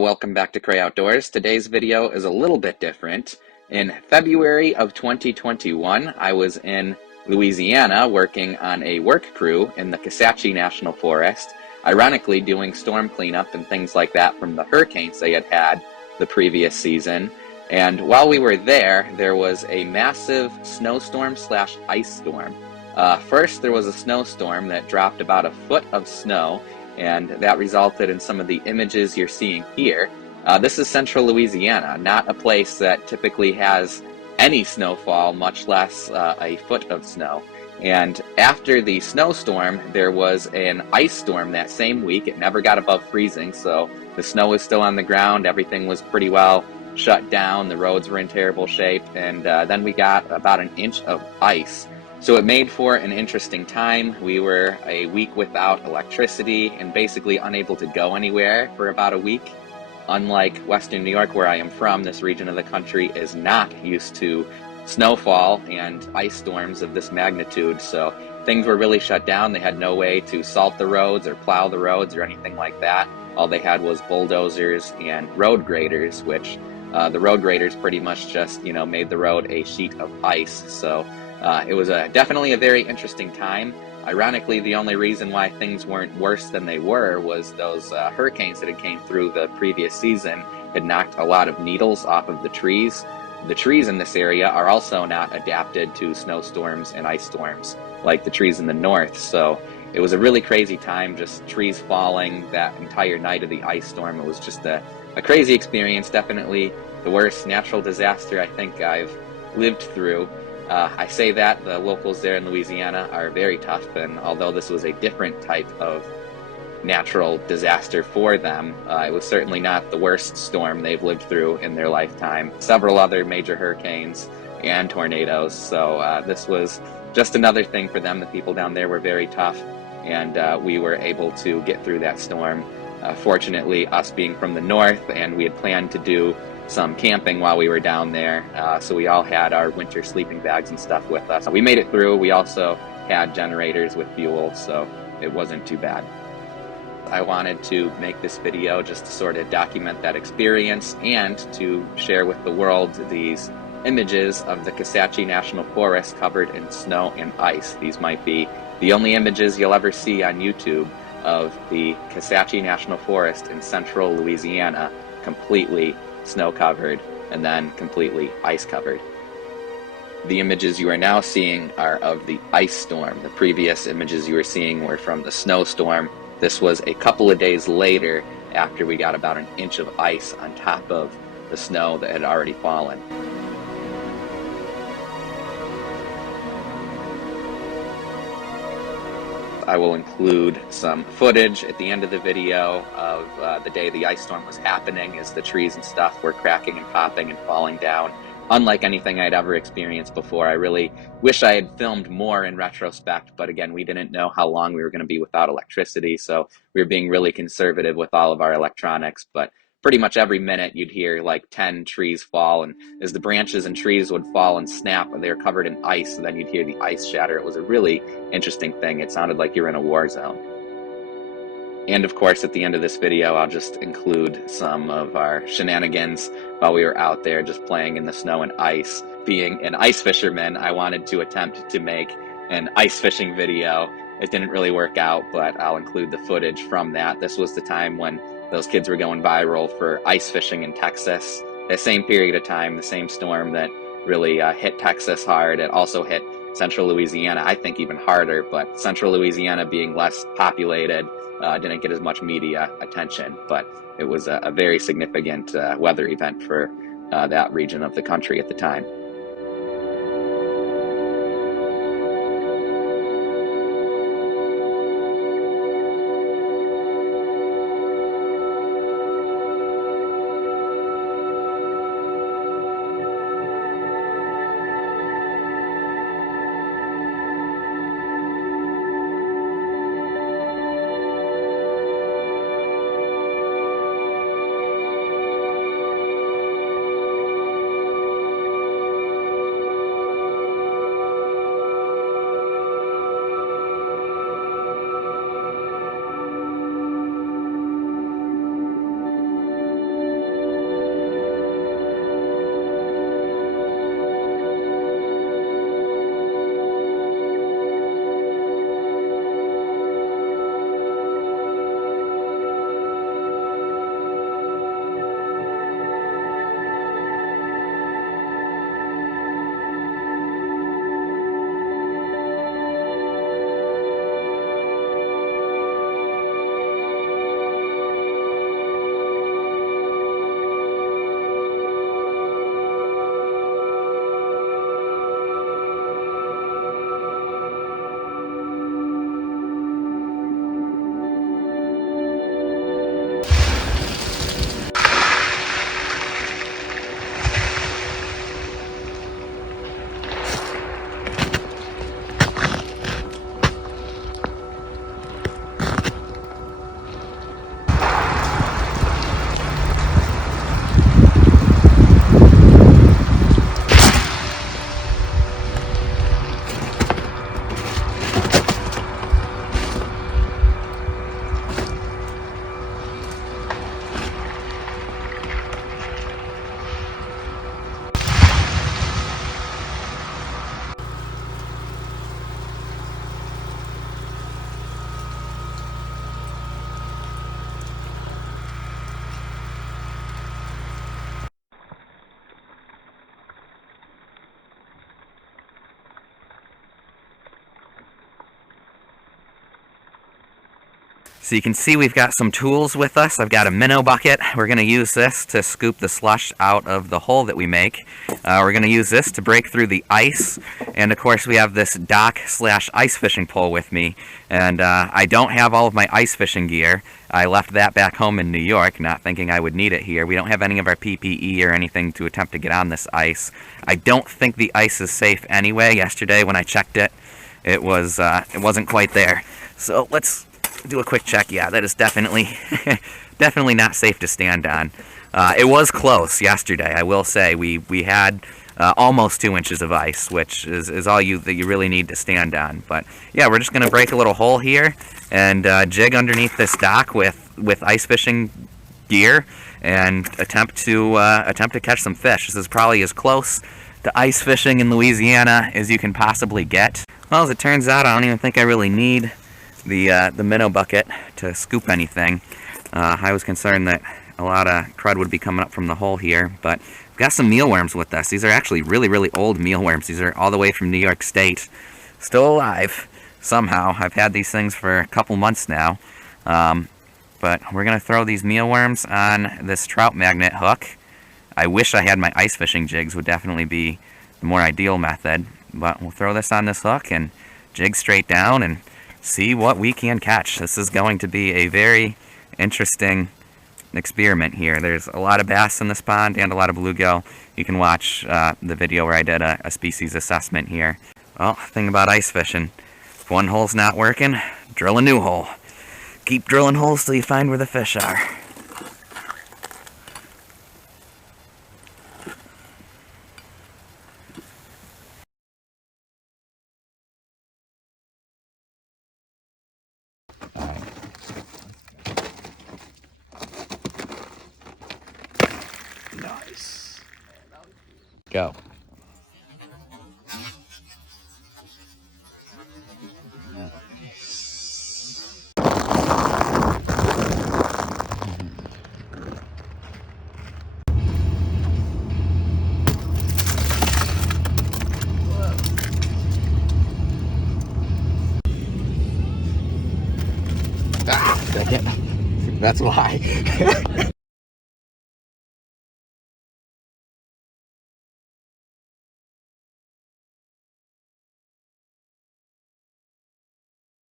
Welcome back to Cray Outdoors. Today's video is a little bit different. In February of 2021, I was in Louisiana working on a work crew in the Kisatchie National Forest, ironically doing storm cleanup and things like that from the hurricanes they had had the previous season. And while we were there, there was a massive snowstorm slash ice storm. First, there was a snowstorm that dropped about a foot of snow, and that resulted in some of the images you're seeing here. This is central Louisiana, not a place that typically has any snowfall, much less a foot of snow. And after the snowstorm, there was an ice storm that same week. It never got above freezing, so the snow was still on the ground. Everything was pretty well shut down. The roads were in terrible shape, and then we got about an inch of ice. So it made for an interesting time. We were a week without electricity and basically unable to go anywhere for about a week. Unlike Western New York, where I am from, this region of the country is not used to snowfall and ice storms of this magnitude. So things were really shut down. They had no way to salt the roads or plow the roads or anything like that. All they had was bulldozers and road graders, which the road graders pretty much just, made the road a sheet of ice. So it was definitely a very interesting time. Ironically, the only reason why things weren't worse than they were was those hurricanes that had came through the previous season had knocked a lot of needles off of the trees. The trees in this area are also not adapted to snowstorms and ice storms like the trees in the north. So it was a really crazy time, just trees falling that entire night of the ice storm. It was just a crazy experience, definitely the worst natural disaster I think I've lived through. I say that the locals there in Louisiana are very tough, and although this was a different type of natural disaster for them, it was certainly not the worst storm they've lived through in their lifetime. Several other major hurricanes and tornadoes, so this was just another thing for them. The people down there were very tough, and we were able to get through that storm. Fortunately, us being from the north, and we had planned to do some camping while we were down there, so we all had our winter sleeping bags and stuff with us. We made it through. We also had generators with fuel, so it wasn't too bad. I wanted to make this video just to sort of document that experience and to share with the world these images of the Kisatchie National Forest covered in snow and ice. These might be the only images you'll ever see on YouTube of the Kisatchie National Forest in central Louisiana completely snow covered and then completely ice covered. The images you are now seeing are of the ice storm. The previous images you were seeing were from the snowstorm. This was a couple of days later after we got about an inch of ice on top of the snow that had already fallen. I will include some footage at the end of the video of the day the ice storm was happening as the trees and stuff were cracking and popping and falling down. Unlike anything I'd ever experienced before. I really wish I had filmed more in retrospect, but again, we didn't know how long we were going to be without electricity, so we were being really conservative with all of our electronics. But pretty much every minute you'd hear like 10 trees fall, and as the branches and trees would fall and snap, they were covered in ice, and then you'd hear the ice shatter. It was a really interesting thing. It sounded like you were in a war zone. And of course, at the end of this video, I'll just include some of our shenanigans while we were out there just playing in the snow and ice. Being an ice fisherman, I wanted to attempt to make an ice fishing video. It didn't really work out, but I'll include the footage from that. This was the time when those kids were going viral for ice fishing in Texas. The same period of time, the same storm that really hit Texas hard. It also hit central Louisiana, I think even harder, but central Louisiana being less populated, didn't get as much media attention, but it was a very significant weather event for that region of the country at the time. So you can see we've got some tools with us. I've got a minnow bucket. We're going to use this to scoop the slush out of the hole that we make. We're going to use this to break through the ice. And of course we have this dock/ice fishing pole with me. And I don't have all of my ice fishing gear. I left that back home in New York, not thinking I would need it here. We don't have any of our PPE or anything to attempt to get on this ice. I don't think the ice is safe anyway. Yesterday when I checked it, it wasn't quite there. So let's do a quick check. Yeah, that is definitely definitely not safe to stand on. It was close yesterday, I will say. We had almost 2 inches of ice, which is all that you really need to stand on. But yeah, we're just going to break a little hole here and jig underneath this dock with ice fishing gear and attempt to catch some fish. This is probably as close to ice fishing in Louisiana as you can possibly get. Well, as it turns out, I don't even think I really need the minnow bucket to scoop anything. I was concerned that a lot of crud would be coming up from the hole here, but we've got some mealworms with us. These are actually really, really old mealworms. These are all the way from New York State. Still alive, somehow. I've had these things for a couple months now. But we're going to throw these mealworms on this trout magnet hook. I wish I had my ice fishing jigs, would definitely be the more ideal method. But we'll throw this on this hook and jig straight down and see what we can catch. This is going to be a very interesting experiment here. There's a lot of bass in this pond and a lot of bluegill. You can watch the video where I did a species assessment here. Well, thing about ice fishing, if one hole's not working, drill a new hole. Keep drilling holes till you find where the fish are. Nice. Go. Ah, dang it. That's why.